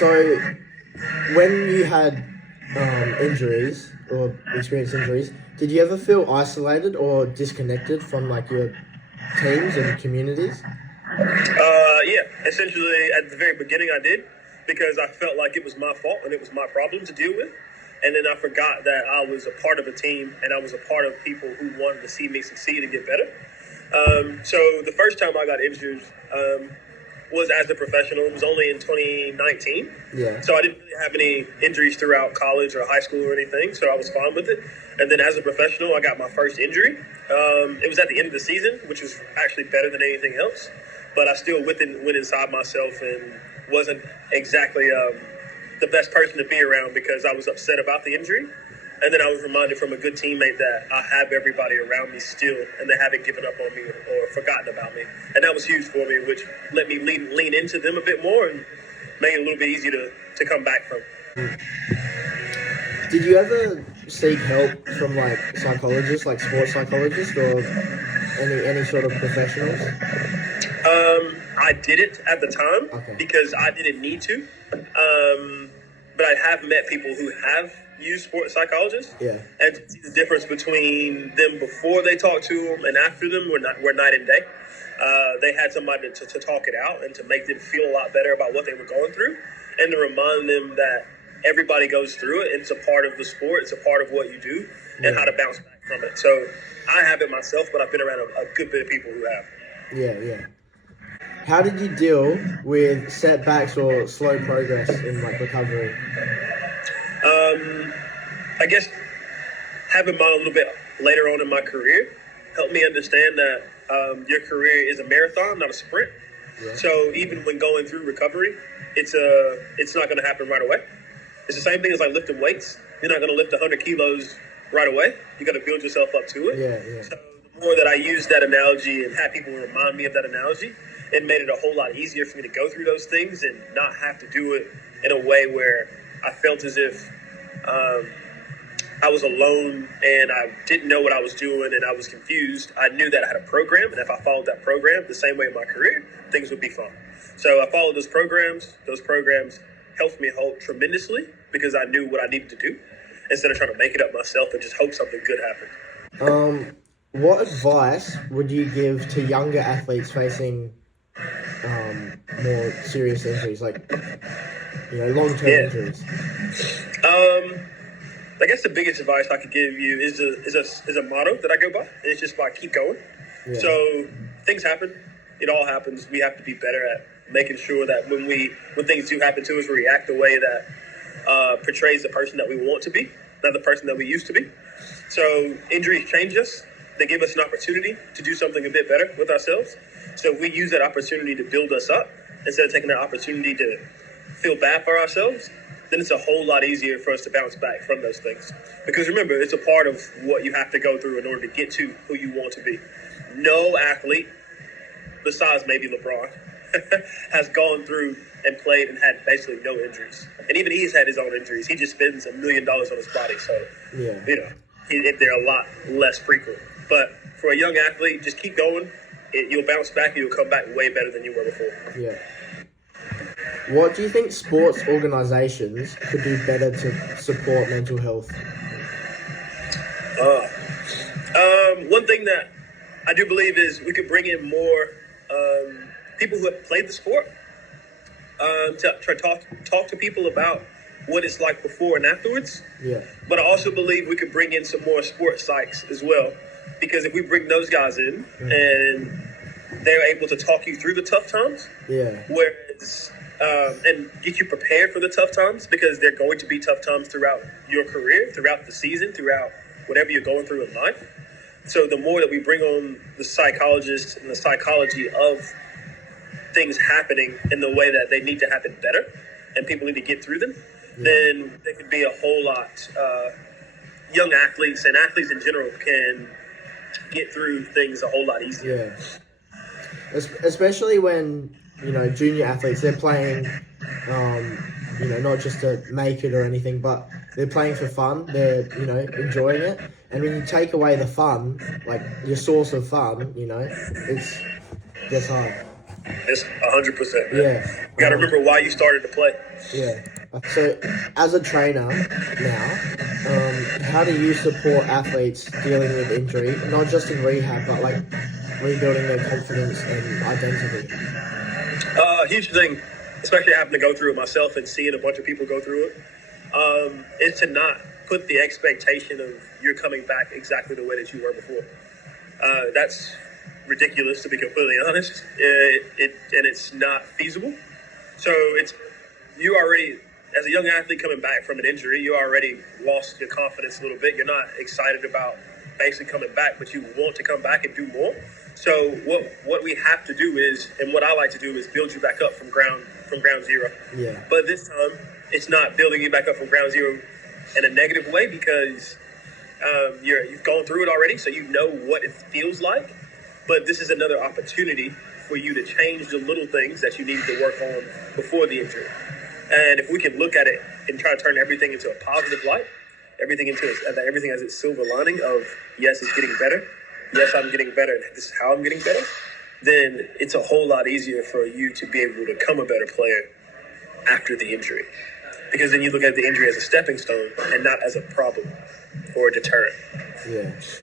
So, when you had injuries or experienced injuries, did you ever feel isolated or disconnected from like your teams and communities? Yeah, essentially at the very beginning I did because I felt like it was my fault and it was my problem to deal with. And then I forgot that I was a part of a team and I was a part of people who wanted to see me succeed and get better. So the first time I got injured was as a professional. It was only in 2019. Yeah. So I didn't really have any injuries throughout college or high school or anything. So I was fine with it. And then as a professional, I got my first injury. It was at the end of the season, which was actually better than anything else. But I still went inside myself and wasn't exactly the best person to be around because I was upset about the injury. And then I was reminded from a good teammate that I have everybody around me still, and they haven't given up on me or forgotten about me. And that was huge for me, which let me lean into them a bit more and made it a little bit easier to come back from. Did you ever seek help from like psychologists, like sports psychologists, or any sort of professionals? I didn't at the time because I didn't need to. But I have met people who have used sports psychologists. Yeah. And to see the difference between them before they talk to them and after them were night and day. They had somebody to talk it out and to make them feel a lot better about what they were going through and to remind them that everybody goes through it. It's a part of the sport. It's a part of what you do and how to bounce back from it. So I have it myself, but I've been around a good bit of people who have. Yeah. How did you deal with setbacks or slow progress in like recovery? I guess having mine a little bit later on in my career helped me understand that your career is a marathon, not a sprint. Yeah. So even when going through recovery, it's not going to happen right away. It's the same thing as like lifting weights. You're not going to lift 100 kilos right away. You got to build yourself up to it. Yeah. So the more that I use that analogy and have people remind me of that analogy, it made it a whole lot easier for me to go through those things and not have to do it in a way where I felt as if I was alone and I didn't know what I was doing and I was confused. I knew that I had a program, and if I followed that program the same way in my career, things would be fine. So I followed those programs. Those programs helped me tremendously because I knew what I needed to do instead of trying to make it up myself and just hope something good happened. What advice would you give to younger athletes facing more serious injuries, like long-term injuries? I guess the biggest advice I could give you is a motto that I go by. It's just by keep going. Yeah. So things happen. It all happens. We have to be better at making sure that when things do happen to us, we react the way that portrays the person that we want to be, not the person that we used to be. So injuries change us. They give us an opportunity to do something a bit better with ourselves. So if we use that opportunity to build us up instead of taking that opportunity to feel bad for ourselves, then it's a whole lot easier for us to bounce back from those things. Because remember, it's a part of what you have to go through in order to get to who you want to be. No athlete, besides maybe LeBron, has gone through and played and had basically no injuries. And even he's had his own injuries. He just spends $1 million on his body. So, they're a lot less frequent. But for a young athlete, just keep going. You'll bounce back and you'll come back way better than you were before. Yeah. What do you think sports organisations could do better to support mental health? One thing that I do believe is we could bring in more people who have played the sport to try to talk to people about what it's like before and afterwards. Yeah. But I also believe we could bring in some more sports psychs as well, because if we bring those guys in and they're able to talk you through the tough times, whereas and get you prepared for the tough times, because they're going to be tough times throughout your career, throughout the season, throughout whatever you're going through in life. So the more that we bring on the psychologists and the psychology of things happening in the way that they need to happen better, and people need to get through them, then there could be a whole lot. Young athletes and athletes in general can get through things a whole lot easier. Yeah. Especially when, junior athletes, they're playing, not just to make it or anything, but they're playing for fun. They're, enjoying it. And when you take away the fun, like your source of fun, it gets hard. It's 100%. Yeah. You got to remember why you started to play. Yeah. So, as a trainer now, how do you support athletes dealing with injury, not just in rehab, but like rebuilding their confidence and identity? Huge thing, especially having to go through it myself and seeing a bunch of people go through it, is to not put the expectation of you're coming back exactly the way that you were before. That's ridiculous, to be completely honest. And it's not feasible. So you already, as a young athlete coming back from an injury, you already lost your confidence a little bit. You're not excited about basically coming back, but you want to come back and do more. So what we have to do is, and what I like to do is build you back up from ground zero. Yeah. But this time, it's not building you back up from ground zero in a negative way, because you've gone through it already, so you know what it feels like. But this is another opportunity for you to change the little things that you needed to work on before the injury. And if we can look at it and try to turn everything into a positive light, everything has its silver lining of, yes, it's getting better. Yes, I'm getting better. This is how I'm getting better. Then it's a whole lot easier for you to be able to become a better player after the injury. Because then you look at the injury as a stepping stone and not as a problem or a deterrent. Yeah.